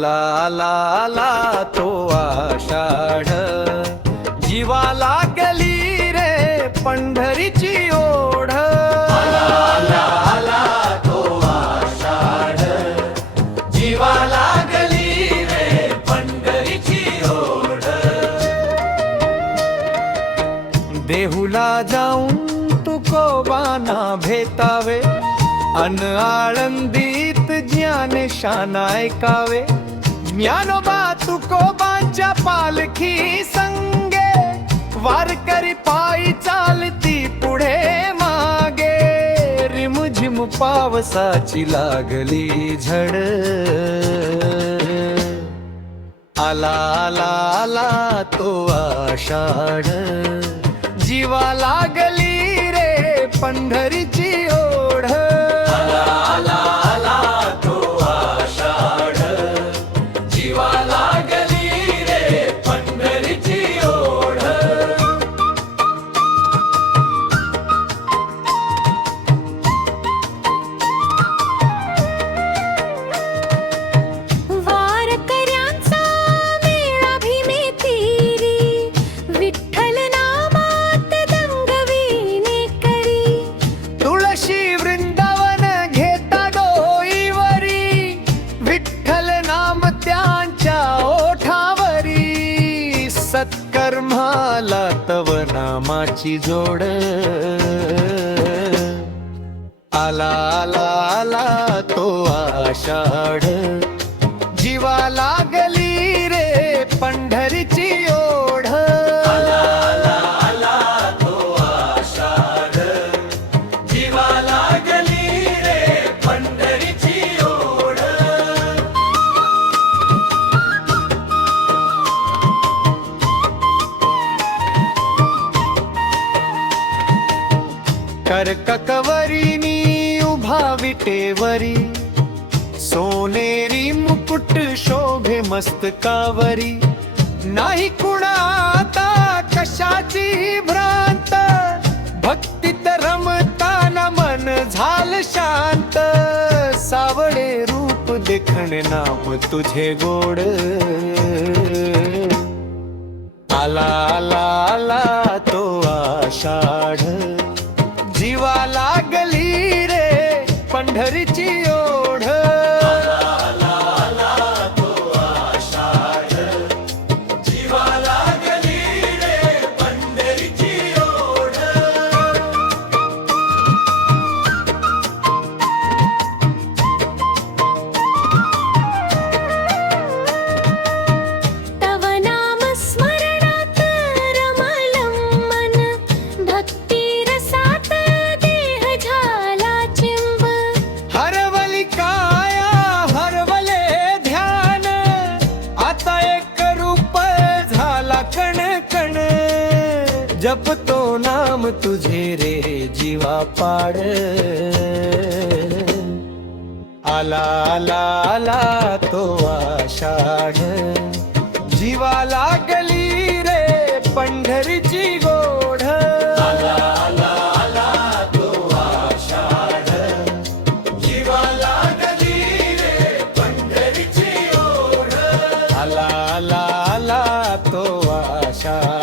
आला आला आला तो आषाढ, जीवाला गेली रे पंढरीची ओढ. आला आला आला तो आषाढ, जीवाला गेली रे पंढरीची ओढ. देहुला जाऊन तुकोबांना भेटावे, अन आळंदीत ज्ञानशान ऐकावे. ज्ञानोबा तुकोबांच्या पालखी संगे, वारकरी पायी चालती पुढे मागे. रिमझिम पावसाची लागली झड, आला आला आला तो आषाढ, जीवा लागली रे पंढरीची ओढ. आला आला आला तो आषाढ, जीवा लागली रे पंढरीची ओढ. वारकऱ्यांचा मेळा भीमेतीरी, विठ्ठल नामात दंगविणे करी. तुळशी वृंदावन घेता डोईवरी, विठ्ठल नाम त्यांच्या ओठावरी. सत्कर्माला तव नामाची जोड, आला आला आला तो आषाढ, जीवा लागली रे पंढरीची ओढ. आला आला आला तो आषाढ, जीवा लागली रे पंढरीची ओढ. कर्ककवरीनी उभा विटेवरी, सोनेरी मुकुट शोभे मस्तकावरी. नाही कुणाता कशाची भ्रांत, भक्तीत रमताना मन झाल शांत. सावळे रूप देखणे नाम तुझे गोड, आला आला आला तो आषाढ, जीवा लागली रे पंढरीची ओढ. आला आला आला तो आषाढ, जीवा लागली रे पंढरीची ओढ. तव नाम स्मरणात रमलं मन, भक्ती रसात देह झाला चिंब. हरवली काया हरवले ध्यान, आता एक रूप झाला कण कण. जपतो नाम तुझे रे जीवा पाड, आला आला आला तो आषाढ, जीवा लागली रे पंढरीची गोढ. आला आला आला तो आषाढ, जीवा लागली रे पंढरीची ओढ. आला आला आला तो आषाढ.